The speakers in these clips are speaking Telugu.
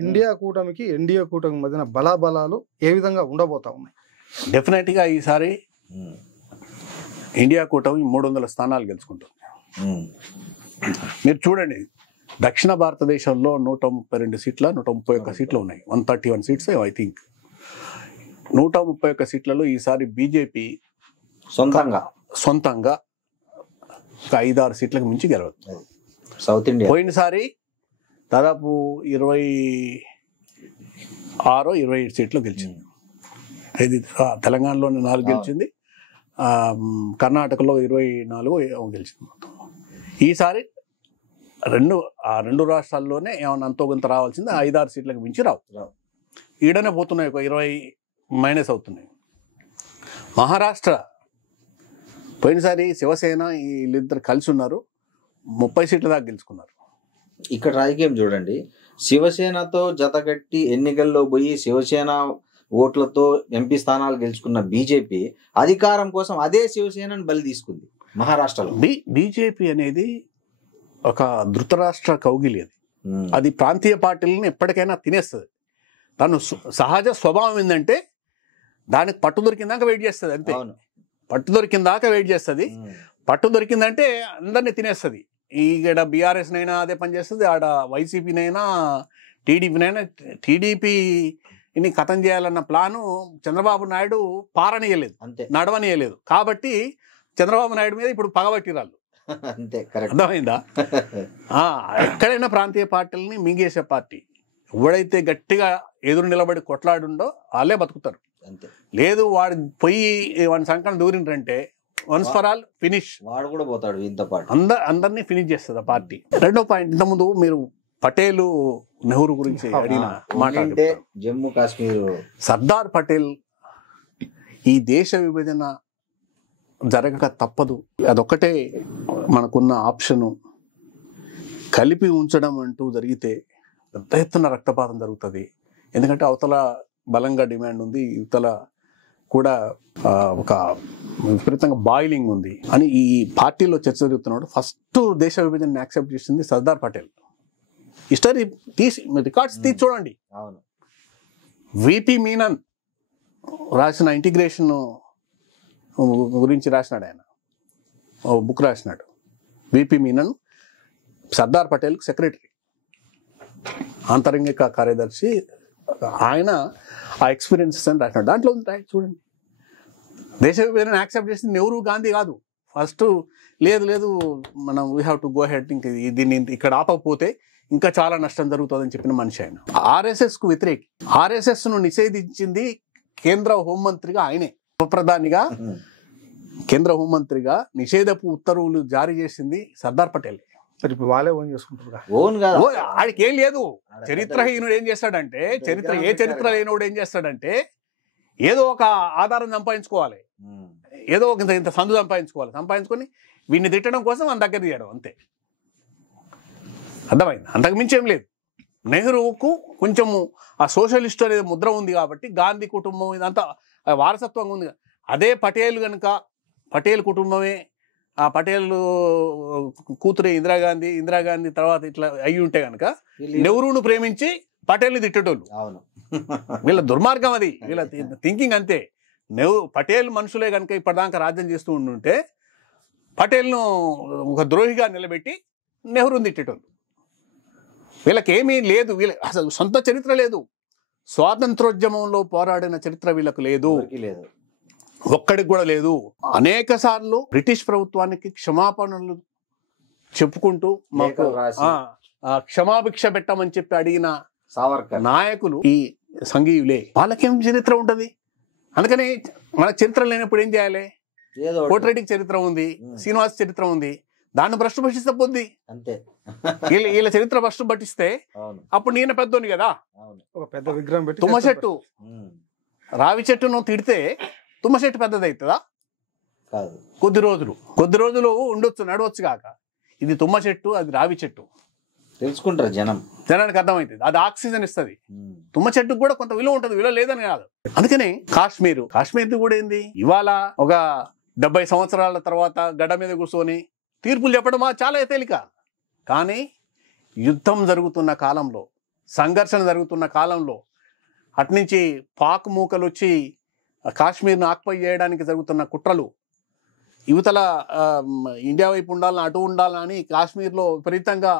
ఇండియా కూటమికి ఎన్డీఏ కూటమి మధ్యన బలాబలాలు ఏ విధంగా ఉండబోతా ఉన్నాయి? డెఫినెట్గా ఈసారి ఇండియా కూటమి 300 స్థానాలు గెలుచుకుంటుంది. మీరు చూడండి, దక్షిణ భారతదేశంలో 132 సీట్ల 131 సీట్లు ఉన్నాయి. 131 సీట్స్ ఐ థింక్. 131 సీట్లలో ఈసారి బీజేపీ సొంతంగా ఒక 5-6 సీట్లకు మించి గెలవదు. సౌత్ ఇండియా పోయినసారి దాదాపు 26-27 సీట్లు గెలిచింది. ఇది తెలంగాణలో 4 గెలిచింది, కర్ణాటకలో 24 గెలిచింది. మొత్తం ఈసారి రెండు రాష్ట్రాల్లోనే ఏమన్నా అంతో కొంత రావాల్సింది, 5-6 సీట్లకు మించి రావు. ఈడనే పోతున్నాయి, ఒక 20 మైనస్ అవుతున్నాయి. మహారాష్ట్ర పోయినసారి శివసేన వీళ్ళిద్దరు కలిసి ఉన్నారు, 30 సీట్ల దాకా గెలుచుకున్నారు. ఇక్కడ రాజకీయం చూడండి, శివసేనతో జతగట్టి ఎన్నికల్లో పోయి శివసేన ఓట్లతో ఎంపీ స్థానాలు గెలుచుకున్న బీజేపీ అధికారం కోసం అదే శివసేనను బలి తీసుకుంది మహారాష్ట్రలో. బీజేపీ అనేది ఒక ధృతరాష్ట్ర కౌగిలి. అది ప్రాంతీయ పార్టీలను ఎప్పటికైనా తినేస్తుంది. తను సహజ స్వభావం ఏంటంటే దానికి పట్టు దొరికిందాక వెయిట్ చేస్తుంది, అంతే. పట్టు దొరికిందాక వెయిట్ చేస్తుంది. పట్టు దొరికిందంటే అందరినీ తినేస్తుంది. ఈడ బీఆర్ఎస్నైనా అదే పని చేస్తుంది, ఆడ వైసీపీనైనా టీడీపీనైనా. టీడీపీని ఖతం చేయాలన్న ప్లాను చంద్రబాబు నాయుడు పారనీయలేదు, నడవనీయలేదు. కాబట్టి చంద్రబాబు నాయుడు మీద ఇప్పుడు పగబట్టిరాళ్ళు, అర్థమైందా? ఎక్కడైనా ప్రాంతీయ పార్టీలని మింగేసే పార్టీ ఎవడైతే గట్టిగా ఎదురు నిలబడి కొట్లాడుండో వాళ్ళే బతుకుతారు. లేదు వాడు పొయ్యి వాడి సంకటం దూరిండ్రంటే వన్స్ ఫర్ ఆల్ ఫినిష్, వాడు కూడా పోతాడు. అందరినీ ఫినిష్ చేస్తుంది ఆ పార్టీ. రెండో పాయింట్, ఇంతకుముందు మీరు పటేల్ నెహ్రూ గురించి అడిగిన మాట, జమ్మూ కాశ్మీర్ సర్దార్ పటేల్ ఈ దేశ విభజన జరగక తప్పదు, అదొక్కటే మనకున్న ఆప్షను. కలిపి ఉంచడం అంటూ జరిగితే పెద్ద ఎత్తున రక్తపాతం జరుగుతుంది. ఎందుకంటే అవతల బలంగా డిమాండ్ ఉంది, ఇవతల కూడా ఒక విపరీతంగా బాయిలింగ్ ఉంది అని ఈ పార్టీలో చర్చ జరుగుతున్నాడు. ఫస్ట్ దేశ విభజన యాక్సెప్ట్ చేసింది సర్దార్ పటేల్. హిస్టరీ తీసి రికార్డ్స్ తీసి చూడండి. విపి మీనన్ రాసిన ఇంటిగ్రేషన్ గురించి రాసినాడు, ఆయన బుక్ రాసినాడు. విపి మీనన్ సర్దార్ పటేల్కి సెక్రటరీ, ఆంతరంగిక కార్యదర్శి. ఆయన ఆ ఎక్స్పీరియన్సెస్ అని రాసినాడు. దాంట్లో ఉంది, చూడండి. దేశ విభజన యాక్సెప్ట్ చేసింది నెహ్రూ, గాంధీ కాదు. ఫస్ట్ లేదు మనం we have to go head, ఇంక దీన్ని ఇక్కడ ఆపకపోతే ఇంకా చాలా నష్టం జరుగుతుందని చెప్పిన మనిషి ఆయన. ఆర్ఎస్ఎస్కు వ్యతిరేకి. ఆర్ఎస్ఎస్ను నిషేధించింది కేంద్ర హోంమంత్రిగా ఆయనే. ఉపప్రధానిగా కేంద్ర హోంమంత్రిగా నిషేధపు ఉత్తర్వులు జారీ చేసింది సర్దార్ పటేల్. వాళ్ళే ఓన్ చేసుకుంటారు, ఆడికి ఏం లేదు. చరిత్రహీనుడు ఏం చేస్తాడంటే, చరిత్ర లేనివాడు ఏం చేస్తాడంటే ఏదో ఒక ఆధారం సంపాదించుకోవాలి, ఏదో ఒక ఇంత సందు సంపాదించుకొని వీడిని తిట్టడం కోసం మన దగ్గర తీయడం, అంతే. అర్థమైంది? అంతకు మించి ఏం లేదు. నెహ్రూకు కొంచెము ఆ సోషలిస్ట్ అనేది ముద్ర ఉంది కాబట్టి, గాంధీ కుటుంబం ఇదంతా వారసత్వంగా ఉంది. అదే పటేల్ కనుక, పటేల్ కుటుంబమే, ఆ పటేల్ కూతురే ఇందిరాగాంధీ తర్వాత ఇట్లా అయ్యి ఉంటే కనుక నెహ్రూను ప్రేమించి పటేల్ని తిట్టేటోళ్ళు. వీళ్ళ దుర్మార్గం అది, వీళ్ళ థింకింగ్ అంతే. పటేల్ మనుషులే కనుక ఇప్పటిదాకా రాజ్యం చేస్తూ ఉండుంటే పటేల్ను ఒక ద్రోహిగా నిలబెట్టి నెహ్రూని తిట్టేటోళ్ళు. వీళ్ళకేమీ లేదు, వీళ్ళ అసలు సొంత చరిత్ర లేదు. స్వాతంత్రోద్యమంలో పోరాడిన చరిత్ర వీళ్ళకు లేదు, ఒక్కడికి కూడా లేదు. అనేక సార్లు బ్రిటిష్ ప్రభుత్వానికి క్షమాపణలు చెప్పుకుంటూ మాకు క్షమాభిక్ష పెట్టమని చెప్పి అడిగిన నాయకులు ఈ సంఘీయులే. వాళ్ళకేం చరిత్ర ఉంటది? అందుకని మన చరిత్ర లేనప్పుడు ఏం చేయాలి? కోటిరెడ్డికి చరిత్ర ఉంది, శ్రీనివాస్ చరిత్ర ఉంది, దాన్ని భ్రష్టు పట్టిస్తే పొద్ది అంతే. వీళ్ళ చరిత్ర భ్రష్టు పట్టిస్తే అప్పుడు నేను పెద్దోని కదా. ఒక పెద్ద విగ్రహం పెట్టి తుమ్మ చెట్టు, రావి చెట్టును తిడితే తుమ్మ చెట్టు పెద్దది అవుతుందా? కొద్ది రోజులు ఉండొచ్చు, నడవచ్చు కాక. ఇది తుమ్మ చెట్టు, అది రావి చెట్టు. తెలుసుకుంటారు జనానికి అర్థమవుతుంది. అది ఆక్సిజన్ ఇస్తుంది. తుమ్మ చెట్టుకు కూడా కొంత విలువ ఉంటుంది, విలువ లేదని కాదు. అందుకని కాశ్మీర్ కూడా ఏంది, ఇవాళ ఒక 70 సంవత్సరాల తర్వాత గడ్డ మీద కూర్చొని తీర్పులు చెప్పడం చాలా తేలిక. కానీ యుద్ధం జరుగుతున్న కాలంలో సంఘర్షణ జరుగుతున్న కాలంలో అట్నుంచి పాక్ మూకలు వచ్చి కాశ్మీర్ను ఆక్యుపై చేయడానికి జరుగుతున్న కుట్రలు, యువతల ఇండియా వైపు ఉండాలని అటు ఉండాలని కాశ్మీర్లో విపరీతంగా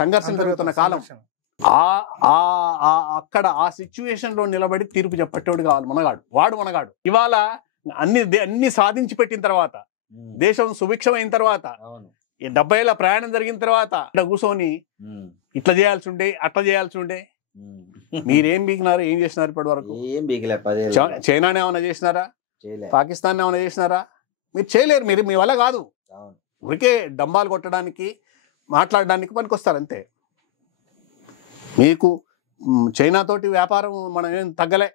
సంఘర్షణ జరుగుతున్న కాలం, అక్కడ ఆ సిచ్యువేషన్ లో నిలబడి తీర్పు చెప్పేటోడు కావాలి మనగాడు. ఇవాళ అన్ని సాధించి పెట్టిన తర్వాత, దేశం సుభిక్షమైన తర్వాత, 70 ఏళ్ళ ప్రయాణం జరిగిన తర్వాత ఇక్కడ కూర్చొని ఇట్లా చేయాల్సి ఉండే అట్లా చేయాల్సి ఉండే, మీరేం బీకినారు, ఏం చేసినారు ఇప్పటి వరకు? చైనాని ఏమైనా చేసినారా? పాకిస్తాన్ ఏమైనా చేసినారా? మీరు చేయలేరు. మీరు మీ వల్ల కాదు. ఊరికే డంబాలు కొట్టడానికి మాట్లాడడానికి పనికొస్తారు అంతే. మీకు చైనాతోటి వ్యాపారం మనం ఏం తగ్గలే,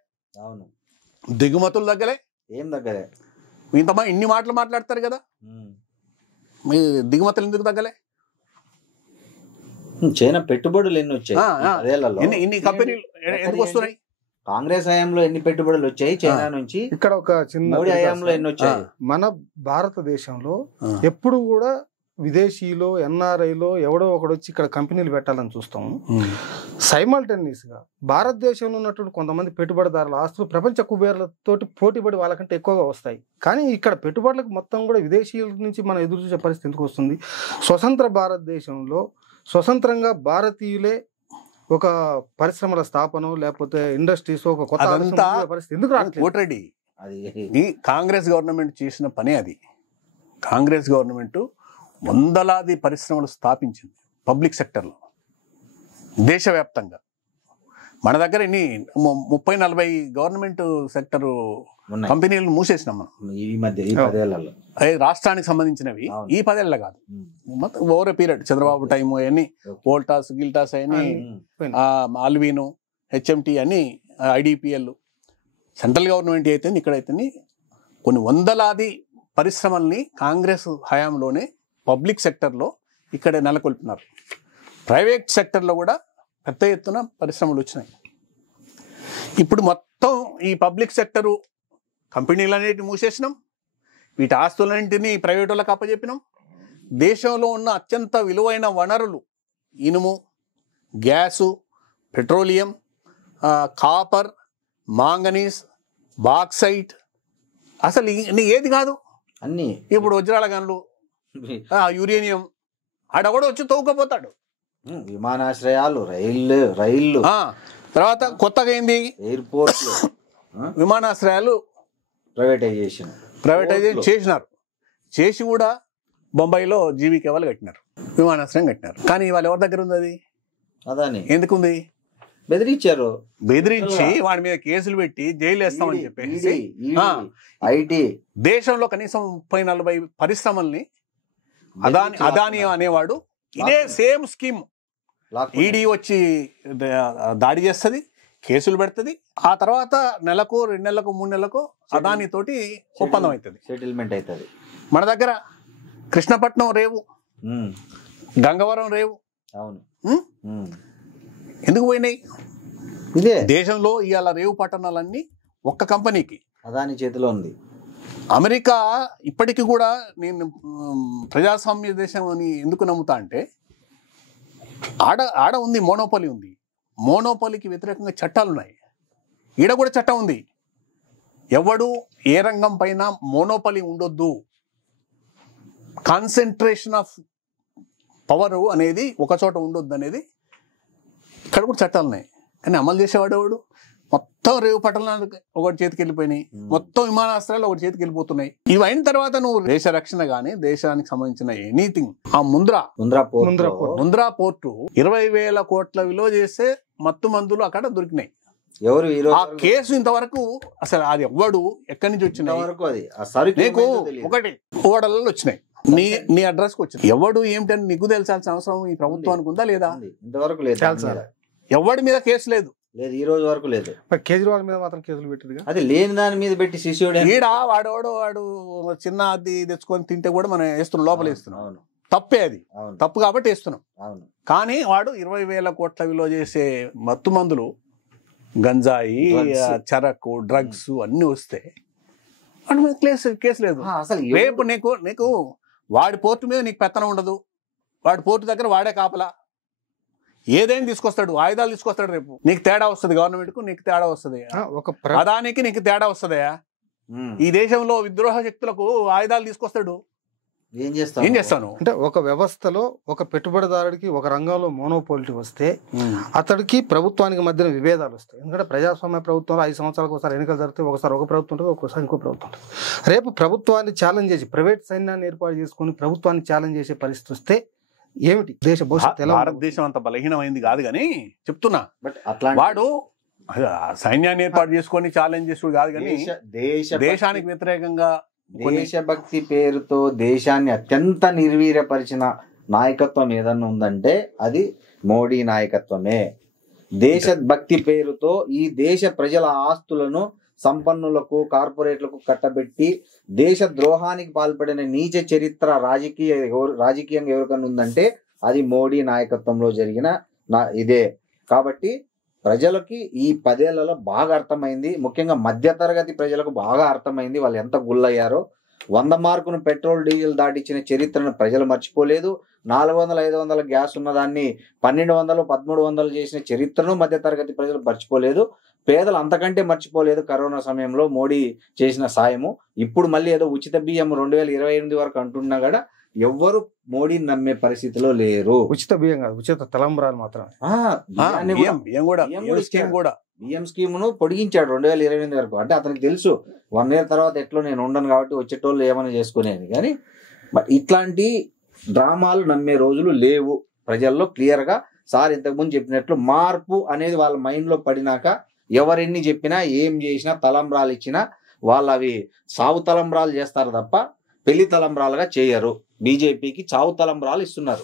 దిగుమతులు తగ్గలే, ఏం తగ్గలే. ఇన్ని మాటలు మాట్లాడతారు కదా, మీ దిగుమతులు ఎందుకు తగ్గలే? చైనా పెట్టుబడులు ఎన్ని వచ్చాయి, ఎన్ని కంపెనీలు ఎందుకు వస్తున్నాయి? కాంగ్రెస్ హయాంలో ఎన్ని పెట్టుబడులు వచ్చాయి చైనా నుంచి? ఇక్కడ ఒక చిన్న మోడీ హయాంలో ఎన్ని వచ్చాయి? మన భారతదేశంలో ఎప్పుడు కూడా విదేశీలో ఎన్ఆర్ఐలో ఎవడో ఒకడు వచ్చి ఇక్కడ కంపెనీలు పెట్టాలని చూస్తాం. సైమల్టేనియస్ గా భారతదేశంలో ఉన్నటువంటి కొంతమంది పెట్టుబడిదారుల ఆస్తులు ప్రపంచ కుబేర్లతోటి పోటీపడి వాళ్ళకంటే ఎక్కువగా వస్తాయి. కానీ ఇక్కడ పెట్టుబడులకు మొత్తం కూడా విదేశీయుల నుంచి మనం ఎదురు చూసే పరిస్థితి ఎందుకు వస్తుంది? స్వతంత్ర భారతదేశంలో స్వతంత్రంగా భారతీయులే ఒక పరిశ్రమల స్థాపన లేకపోతే ఇండస్ట్రీస్ ఒక కొత్త పరిస్థితి ఎందుకు రావట్లేదు? అది కాంగ్రెస్ గవర్నమెంట్ చేసిన పనే. అది కాంగ్రెస్ గవర్నమెంట్ వందలాది పరిశ్రమలు స్థాపించింది పబ్లిక్ సెక్టర్లో దేశవ్యాప్తంగా. మన దగ్గర 30-40 గవర్నమెంట్ సెక్టర్ కంపెనీలను మూసేసినాం మనం ఈ మధ్య. రాష్ట్రానికి సంబంధించినవి ఈ 10 ఏళ్ళ కాదు, ఓవర్ పీరియడ్. చంద్రబాబు టైం అవన్నీ వోల్టాస్ గిల్టాస్ అవన్నీ, ఆల్వీను, హెచ్ఎంటీ అని, ఐడిపిఎల్, సెంట్రల్ గవర్నమెంట్ అయితే ఇక్కడైతే కొన్ని వందలాది పరిశ్రమల్ని కాంగ్రెస్ హయాంలోనే పబ్లిక్ సెక్టర్లో ఇక్కడే నెలకొల్పినారు. ప్రైవేట్ సెక్టర్లో కూడా పెద్ద ఎత్తున పరిశ్రమలు వచ్చినాయి. ఇప్పుడు మొత్తం ఈ పబ్లిక్ సెక్టరు కంపెనీలన్నిటిని మూసేసినాం, వీటి ఆస్తులన్నింటినీ ప్రైవేట్ వాళ్ళకి అప్పచెప్పినాం. దేశంలో ఉన్న అత్యంత విలువైన వనరులు ఇనుము, gas, petroleum, copper, manganese, bauxite, అసలు ఏది కాదు అన్ని ఇప్పుడు వజ్రాల గనులు, యురేనియం, ఆడెవడో వచ్చి తవ్వుకపోతాడు. విమానాశ్రయాలు, రైళ్లు, తర్వాత కొత్తగా ఏంది ఎయిర్పోర్ట్, విమానాశ్రయాలు ప్రైవేటైజేషన్ చేసినారు. చేసి కూడా బొంబాయిలో జీవికే వాళ్ళు కట్టినారు, విమానాశ్రయం కట్టినారు. కానీ వాళ్ళు ఎవరి దగ్గర ఉంది అది? అదాని. ఎందుకుంది? బెదిరించి వాడి మీద కేసులు పెట్టి జైలు వేస్తామని చెప్పేసి దేశంలో కనీసం 30-40 పరిశ్రమల్ని అదాని అనేవాడు ఇదే సేమ్ స్కీమ్ ఈడీ వచ్చి దాడి చేస్తుంది, కేసులు పెడుతుంది. ఆ తర్వాత నెలకు 2 నెలలకు 3 నెలలకు అదాని తోటి ఒప్పందం అవుతుంది, సెటిల్మెంట్ అవుతుంది. మన దగ్గర కృష్ణపట్నం రేవు, గంగవరం రేవు ఎందుకు పోయినాయి? ఇదే దేశంలో ఇవాళ రేవు పట్టణాలన్నీ ఒక్క కంపెనీకి, అదాని చేతిలో ఉంది. అమెరికా ఇప్పటికీ కూడా నేను ప్రజాస్వామ్య దేశం అని ఎందుకు నమ్ముతా అంటే ఆడ ఉంది మోనోపాలీ ఉంది. మోనోపాలీకి వ్యతిరేకంగా చట్టాలు ఉన్నాయి. ఈడ కూడా చట్టం ఉంది, ఎవడు ఏ రంగం పైన మోనోపాలీ ఉండొద్దు, కాన్సన్ట్రేషన్ ఆఫ్ పవర్ అనేది ఒక చోట ఉండొద్దు అనేది ఇక్కడ కూడా చట్టాలు ఉన్నాయి. కానీ అమలు చేసేవాడు ఎవడు? మొత్తం రేవు పట్టణాలు ఒకటి చేతికి వెళ్ళిపోయినాయి, మొత్తం విమానాశ్రయాలు ఒకటి చేతికి వెళ్ళిపోతున్నాయి. ఇవి అయిన తర్వాత నువ్వు దేశ రక్షణ గానీ దేశానికి సంబంధించిన ఎనీథింగ్, ఆ ముంద్రా పోర్టు 20,000 కోట్ల విలువ చేస్తే మత్తు మందులు అక్కడ దొరికినాయి. ఆ కేసు ఇంతవరకు అసలు అది ఎవ్వడు ఎక్కడి నుంచి వచ్చినాయి? నీకు ఒకటి ఓడలలో వచ్చినాయి, నీ అడ్రస్ కు వచ్చింది. ఎవడు ఏమిటని నీకు తెలిసాల్సిన అవసరం ఈ ప్రభుత్వానికి ఉందా లేదా? ఇంతవరకు లేదు. ఎవడి మీద కేసు లేదు, ఈ రోజు వరకు లేదు. కేజ్రీవాల్ మీద మాత్రం కేసులు పెట్టింది. అది లేని దాని మీద పెట్టి శిష్యుడు వాడు చిన్న అది తెచ్చుకొని తింటే కూడా మనం వేస్తున్నాం, లోపల వేస్తున్నాం. తప్పే అది, తప్పు కాబట్టి వేస్తున్నాం. కానీ వాడు 20,000 కోట్ల విలువ చేసే మత్తు మందులు, గంజాయి, చరకు, డ్రగ్స్ అన్ని వస్తే వాడి మీద కేసు లేదు. అసలు రేపు నీకు వాడి పోర్టు మీద నీకు పెత్తనం ఉండదు, వాడి పోర్టు దగ్గర వాడే కాపలా. ఏదైనా తీసుకొస్తాడు, ఆయుధాలు తీసుకొస్తాడు. రేపు నీకు తేడా వస్తుంది, గవర్నమెంట్ కు నీకు తేడా వస్తుంది, అదానికి నీకు తేడా వస్తుందయా. ఈ దేశంలో విద్రోహ శక్తులకు ఆయుధాలు తీసుకొస్తాడు, ఏం చేస్తాను అంటే ఒక వ్యవస్థలో ఒక పెట్టుబడిదారుడికి ఒక రంగంలో మోనోపాలిటీ వస్తే అతడికి ప్రభుత్వానికి మధ్యన విభేదాలు వస్తాయి. ఎందుకంటే ప్రజాస్వామ్య ప్రభుత్వంలో 5 సంవత్సరాలకు ఒకసారి ఎన్నికలు జరిగితే ఒకసారి ఒక ప్రభుత్వం ఉంటుంది, ఒక్కోసారి ఇంకో ప్రభుత్వం ఉంటుంది. రేపు ప్రభుత్వాన్ని ఛాలెంజ్ చేసి ప్రైవేట్ సైన్యాన్ని ఏర్పాటు చేసుకుని ప్రభుత్వాన్ని ఛాలెంజ్ చేసే పరిస్థితి వస్తే ఏమిటి దేశ భవిష్యత్తు? భారతదేశం అంత బలహీనమైంది కాదు కానీ చెప్తున్నా, వాడు సైన్యాన్ని ఏర్పాటు చేసుకొని ఛాలెంజ్ చేసుడు కాదు కానీ దేశానికి వ్యతిరేకంగా దేశభక్తి పేరుతో దేశాన్ని అత్యంత నిర్వీర్యపరిచిన నాయకత్వం ఏదన్నా ఉందంటే అది మోడీ నాయకత్వమే. దేశభక్తి పేరుతో ఈ దేశ ప్రజల ఆస్తులను సంపన్నులకు కార్పొరేట్లకు కట్టబెట్టి దేశ ద్రోహానికి పాల్పడిన నీచ చరిత్ర రాజకీయంగా ఎవరికన్నా ఉందంటే అది మోడీ నాయకత్వంలో జరిగిన ఇదే. కాబట్టి ప్రజలకి ఈ 10 ఏళ్లలో బాగా అర్థమైంది, ముఖ్యంగా మధ్యతరగతి ప్రజలకు బాగా అర్థమైంది వాళ్ళు ఎంత గుల్లయ్యారో. 100 మార్కును పెట్రోల్ డీజిల్ దాటించిన చరిత్రను ప్రజలు మర్చిపోలేదు. 400-500 గ్యాస్ ఉన్నదాన్ని 1200-1300 చేసిన చరిత్రను మధ్యతరగతి ప్రజలు మర్చిపోలేదు. పేదలు అంతకంటే మర్చిపోలేదు కరోనా సమయంలో మోడీ చేసిన సాయము. ఇప్పుడు మళ్ళీ ఏదో ఉచిత బియ్యం 2028 వరకు అంటున్నా కూడా ఎవ్వరు మోడీని నమ్మే పరిస్థితిలో లేరు. ఉచిత బియ్యం కాదు, ఉచిత తలంబ్రాలు మాత్రమే. బియ్యం స్కీమ్ ను పొడిగించాడు 2028 వరకు. అంటే అతనికి తెలుసు 1 year తర్వాత ఎట్లో నేను ఉండను కాబట్టి వచ్చేటోళ్ళు ఏమైనా చేసుకునేది. కానీ ఇట్లాంటి డ్రామాలు నమ్మే రోజులు లేవు ప్రజల్లో. క్లియర్ గా సార్ ఇంతకుముందు చెప్పినట్లు మార్పు అనేది వాళ్ళ మైండ్ లో పడినాక ఎవరెన్ని చెప్పినా ఏం చేసినా తలంబ్రాలు ఇచ్చినా వాళ్ళు అవి సావు తలంబ్రాలు చేస్తారు తప్ప పెళ్లి తలంబ్రాలుగా చేయరు. బీజేపీకి చావు తలంబ్రాలు ఇస్తున్నారు.